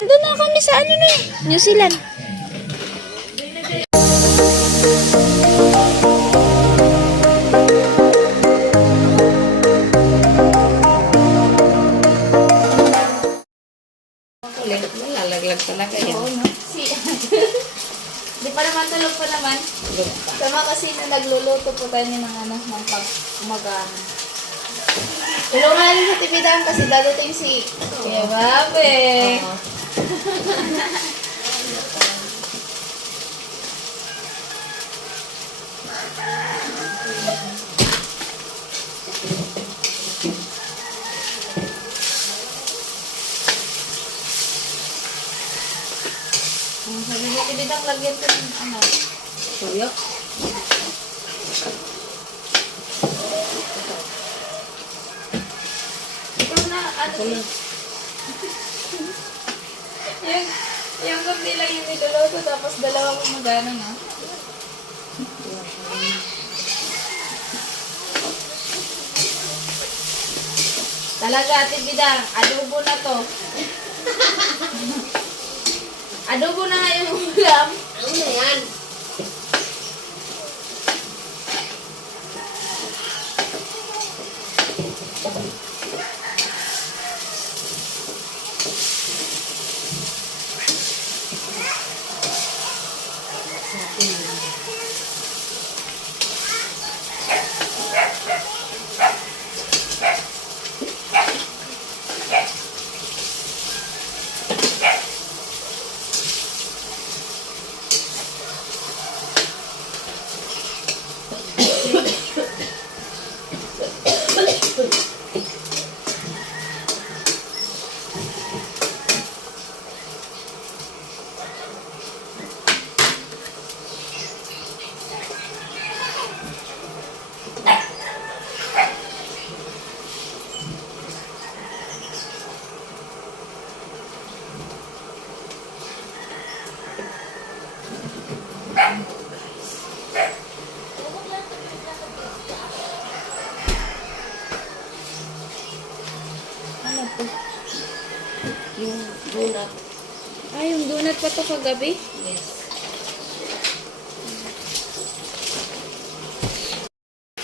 Doon na kami sa ano na, New Zealand. Malalaglag talaga yan. Oo, no? Di pa naman tulog pa naman. Sama kasi na nagluluto po tayo ng ano, ng pag-umagahan. Tulungan sa tipidan kasi dadating si Kuya Babe. Sabi mo, tibidang lagyan ko ng ano. Tuyo. Pero na, ano, yung kundi lang yung niluluto, tapos dalawa kong magana na. Talaga, tibidang, adobo na to. Adobo na nga yung ulam. Ano na yan? Ano to? Yung donut. Ay, yung donut pa to kagabi? Yes.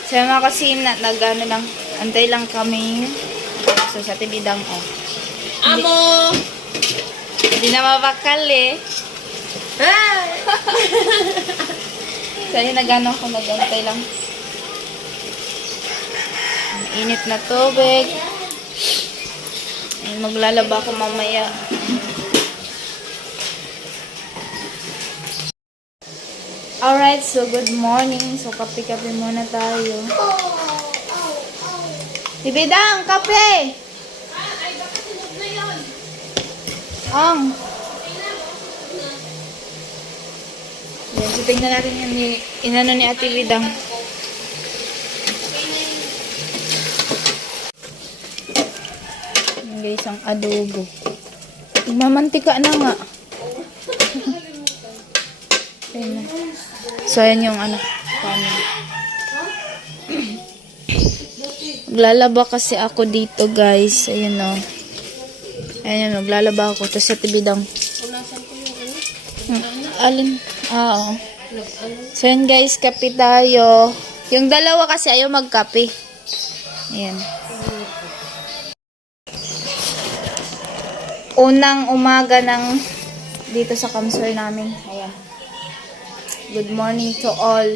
Sama kasi nag-ano lang, antay lang kami. So, sa tibidang, oh. Amo! Hindi na mabakal eh. So, yun, nag-ano ako, nag-antay lang. Ang init na tubig. Ay, maglalaba ako mamaya. Alright, so good morning. So, kape-kape muna tayo. Tibidang, kape! Ay, baka sinod na yun. Ang. Yan, so tingnan natin yung inano ni Ate Bidang. Yan guys, ang adobo. Mamantika na nga. Ayan na. So, ayan yung ano, paano. Maglalaba kasi ako dito guys. Ayan o. Ayan, maglalaba ako. Tapos sa tibidang. Punasan ko yung ano. Alin? Oo. So yun guys, kape tayo. Yung dalawa kasi ayaw magkape. Ayan. Unang umaga ng dito sa kamsur namin. Ayan. Good morning to all.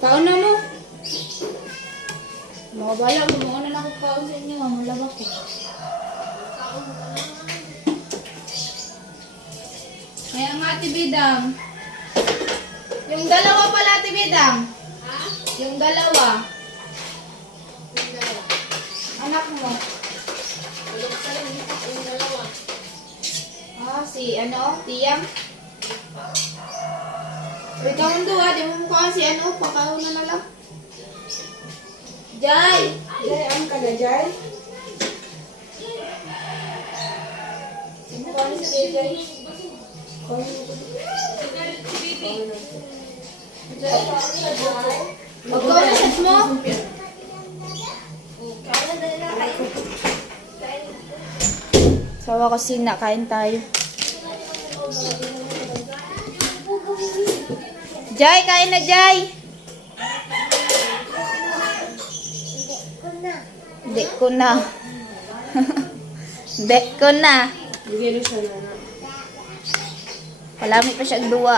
Kaon na mo. Makabala mo, mga na ako kaon sa inyo. Malaba ko. Kaya nga, Ate Bidang. Yung dalawa pala, Ate Bidang. Ha? Yung dalawa. Yung dalawa. Anak mo. Tulog sa lang yung dalawa. si Tiyang. Ikaw mundo di mo mukha si pakauna na lang. Jai! Jai, ang ka na, Jai? Mukha ni si Jai. Magkaw na set mo. Sawa kasi kain tayo. Jai, kain na Jai. Hindi ko na. Hindi ko na. Bigyan na siya na. Palami pa siya duwa.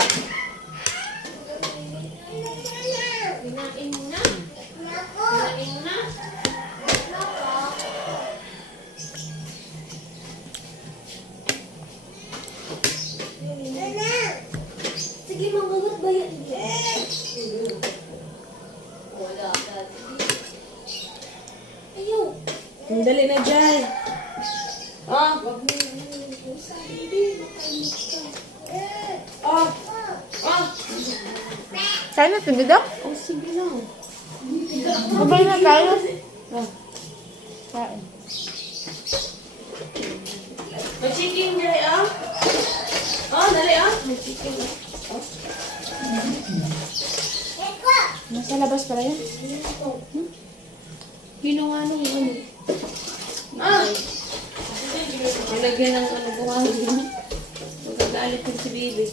Kinain mo na. Kinain mo na. Sige, manggagot ba yan? Ayaw. Dali na, Jai. Ah. Ah. Ah. Kain na ito dito? Oh, sige lang. Kumain na tayo. Kain. May chicken, Jai, ah. Ah, dali, ah. May chicken, ah. Nasa labas pala yan. Ginawa nung ano. Ah. Nilagyan ng buhangin. Magagalit din si Bibi.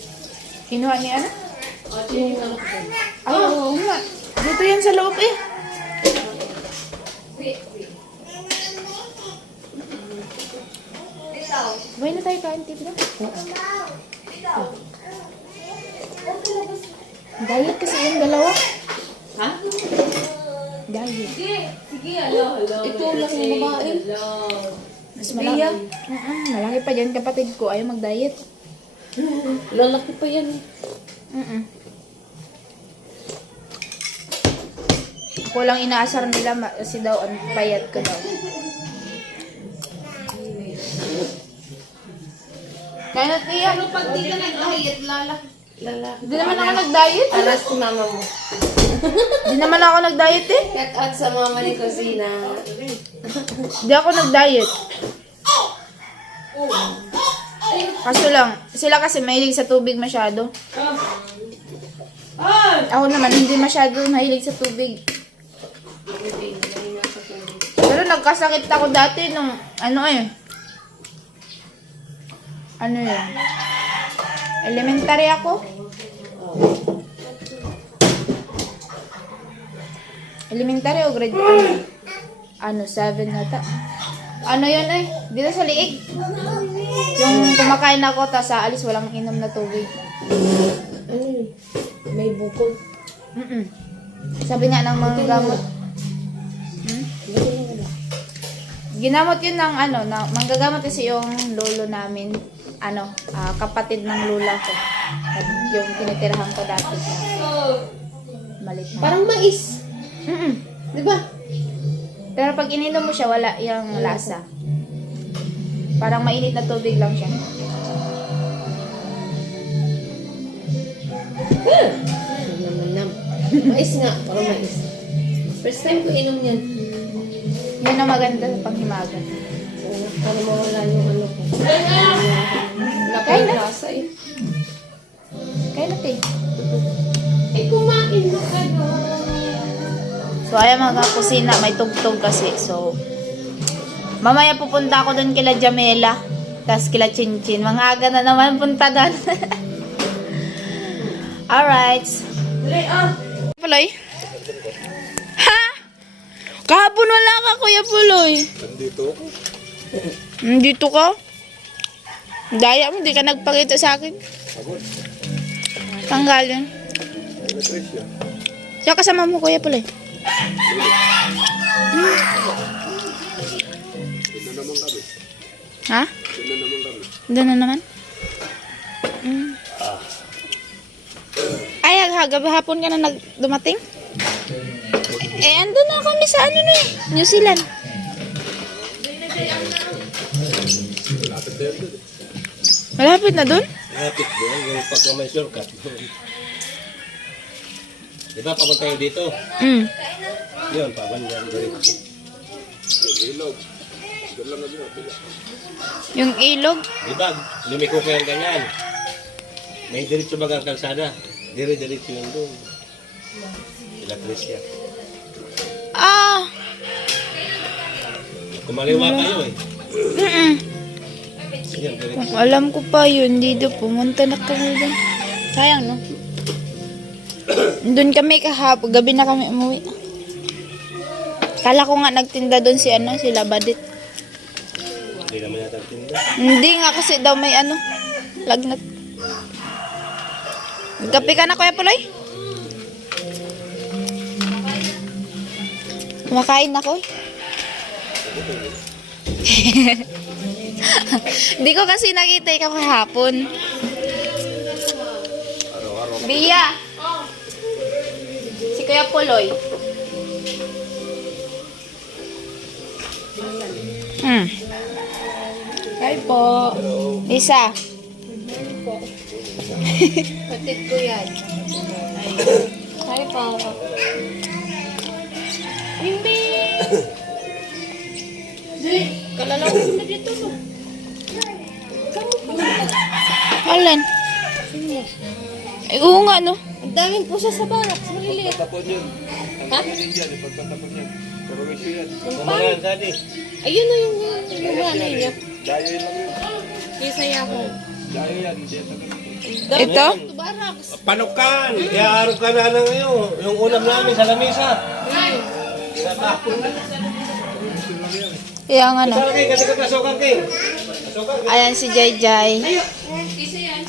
Kinuha ni ano? At yung ano ko. Ay, oo nga. Dito yan sa loob eh. Buhay na tayo kain, tito. Diet kasi yung dalawa. Ha? Diet. Sige, hello. Ito lang yung babae. Mas malaki. Malaki pa dyan kapatid ko. Ayaw mag-diet. Lalaki pa yan. Ako lang inaasar nila kasi daw ang payat ko daw. Kaya na tiyan. Pero pag di ka nag-diet, lalaki. Hindi naman ako nag-diet. Alas si mama mo. Hindi naman ako nag-diet eh. Cut out sa mama ni Kusina. Hindi ako nag-diet. Kaso lang, sila kasi mahilig sa tubig masyado. Ako naman, hindi masyado mahilig sa tubig. Pero nagkasakit ako dati nung, ano yun? Elementary ako. Elementary o grade 7 nata. Ano yun eh? Dito sa liig. Yung kumakain ako, tapos aalis, walang inom na tubig. Ano yun? May bukol. Sabi nga ng mga gamot. Ginamot yun ng manggagamot kasi yung lolo namin, kapatid ng lula ko. At yung tinitirahan ko dati sa malit na. Parang mais. Di ba? Pero pag ininom mo siya, wala yung lasa. Parang mainit na tubig lang siya. Nam. Mais nga. Parang mais. First time ko inom yan. Yan ang maganda sa panghimagan. Oo, para mawala yung ano ko. Kain na. Lasa eh. Kaya natin. Eh, kumain mo ka no. So, ayan mga kusina, may tugtog kasi. So, mamaya pupunta ako doon kila Jamela. Tapos kila Chinchin. Mga aga na naman punta doon. Alright. Dali, ah. Puloy? Ha? Kahapon wala ka, Kuya Puloy. Nandito ka? Daya mo, di ka nagpakita sa akin. Tanggal yun. Siya kasama mo, Kuya Puloy. Ha? Doon na naman? Ay, hapon ka na dumating? Andun na kami sa New Zealand. Malapit na dun? Rapid doon, yung pagka may shortcut. Di ba, papunta tayo dito? Mm. Yun, pabanyan. Yung ilog? Di ba, lumiko ko yung ganyan. May diretso bagang kalsada. Dire-diretso yun doon. Sila Tricia. Ah! Kumaliwa kayo eh. Mm-mm. Yan, diretso. Kung alam ko pa yun, dito pumunta na kami dun. Sayang, no? Doon kami kahapon, gabi na kami umuwi. Kala ko nga nagtinda doon si Labadit. Hindi naman yata tinda. Hindi nga kasi daw may lagnat. Kape ka na, Kuya Puloy? Kumakain ako eh. Hindi ko kasi nakita ikaw kahapon. Bia! Si Kuya Puloy. Hi po. Lisa. Patid ko yan. Hi po. Mimi! Kalalaw ko na dito, no? Alin? Ay, oo nga, no? Ang daming pusa sa barak. Maliliit. Ha? Kumalan ka di. Ayun na yung nanay niya. Isaya ko. Ito? Panukan! Iarap ka na lang ngayon. Yung ulam namin sa lamesa. Sa tapon. Kaya nga, no? King, kasi ka kasukan, King. Kasukan. Ayan si Jai.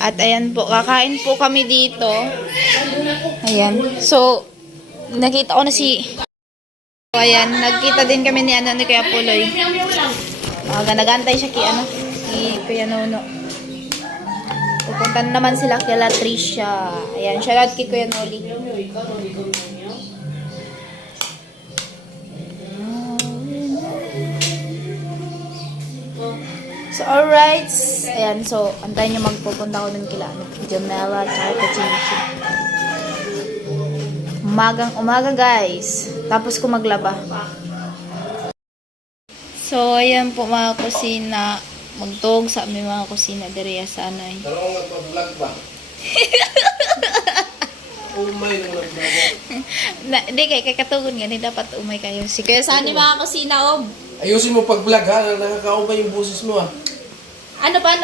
At ayan po, kakain po kami dito. Ayan. So, nakita ko na si... Ayan, nagkita din kami ni Kuya Puloy. Nagantay siya kay Kuya Nono. Pupunta na naman sila kay Tricia. Ayan, shoutout kay Kuya Noli. So, alright. Ayan, so, antayin nyo magpupunta ko dun kila Jamela, tsaka Chichi. Umaga guys. Tapos ko maglaba. So, ayan po mga kusina. Magtog sa aming mga kusina diri sa eh. Tarong nagpa-vlog ba? Umay nung nag-vlog. Hindi kay katugon nga. Dapat umay kayo. Si Kuya Sani mga kusina, Ayusin mo pag-vlog ha, nakakaubay yung boses mo ha. Ano ba?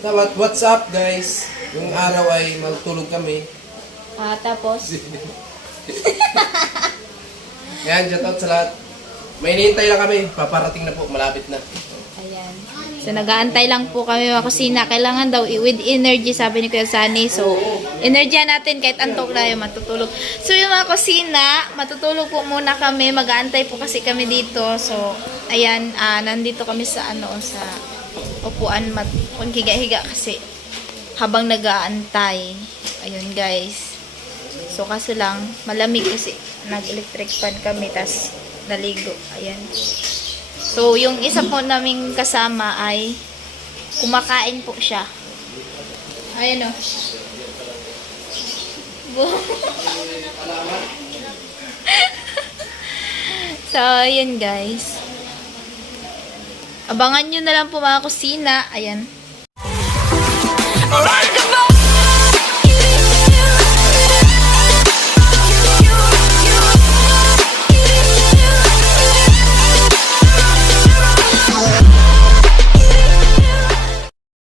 Dapat, what's up guys? Yung araw ay magtulog kami. Tapos? Yan, shoutout sa lahat. May hinihintay lang kami, paparating na po, malapit na. Ayan. So, nag-aantay lang po kami mga kusina. Kailangan daw with energy, sabi ni Kuya Sani. So, energyan natin kahit antok na yung matutulog. So, yung mga kusina, matutulog po muna kami. Mag-aantay po kasi kami dito. So, ayan, nandito kami sa sa upuan. Maghiga-higa kasi habang nag-aantay. Ayun, guys. So, kaso lang, malamig kasi nag-electric fan kami, tas naligo. Ayan. So, yung isa po naming kasama ay kumakain po siya. Ayan o. So, ayan guys. Abangan nyo na lang po mga kusina. Ayan. Alright,